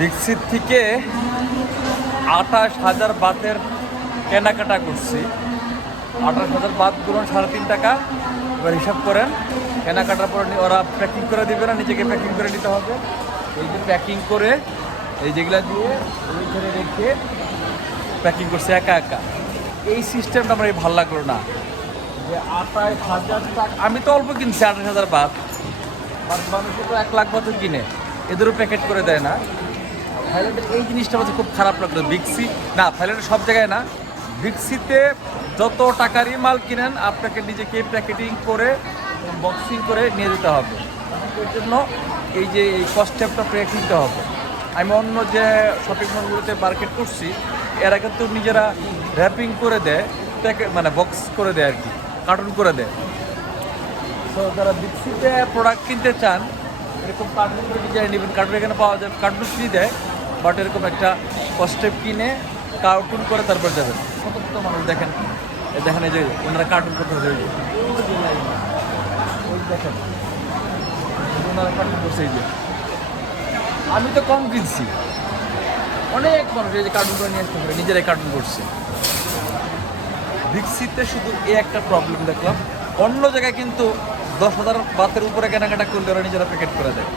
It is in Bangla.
দীক্ষিত থেকে 28,000 বাতের কেনাকাটা করছি। 28,000 বাত গুলো 3.5 টাকা। এবার হিসাব করেন, কেনাকাটার পর ওরা প্যাকিং করে দেবে না, নিজেকে প্যাকিং করে নিতে হবে। এই যে প্যাকিং করে এই যেগুলা দিয়ে ওইখানে রেখে প্যাকিং করছে একা একা। এই সিস্টেমটা আমার ভালো লাগলো না, যে 28,000 টাকা। আমি তো অল্প কিনছি 28,000 বাত, মানুষে তো 1 লাখ বাতও কিনে, এদেরও প্যাকেট করে দেয় না। থাইল্যান্ডের এই জিনিসটা আমাদের খুব খারাপ লাগলো। বিক্সি না, থাইল্যান্ডের সব জায়গায় না, বিক্সিতে যত টাকারই মাল কিনেন আপনাকে নিজেকে প্যাকেটিং করে বক্সিং করে নিয়ে যেতে হবে। এর জন্য এই যে এই কস্টেপটা প্যাক নিতে হবে। আমি অন্য যে শপিং মলগুলোতে মার্কেট করছি, এরা কিন্তু নিজেরা র্যাপিং করে দেয়, প্যাকেট মানে বক্স করে দেয় আর কি, কার্টুন করে দেয়। তো যারা বিক্সিতে প্রোডাক্ট কিনতে চান, এরকম কার্টুন করে নিজেরা নেবেন। কার্টুন এখানে পাওয়া যায়, কার্টুন ফ্রি দেয়, বাট এরকম একটা কস্টেপ কিনে কার্টুন করে তারপর যাবেন। কত কত মানুষ দেখেন, দেখেন এই যে ওনারা কার্টুন করতে হবে, ওই দেখেন ওনারা কার্টুন করছে। এই যে আমি তো কম কিনছি, অনেক মানুষ এই যে কার্টুন করে নিয়ে আসতে পারে, নিজেরাই কার্টুন করছে। বিক্সিতে শুধু এই একটা প্রবলেম দেখলাম, অন্য জায়গায় কিন্তু 10,000 বাতের উপরে কেনাকাটা করলে ওরা নিজেরা প্যাকেট করে দেয়।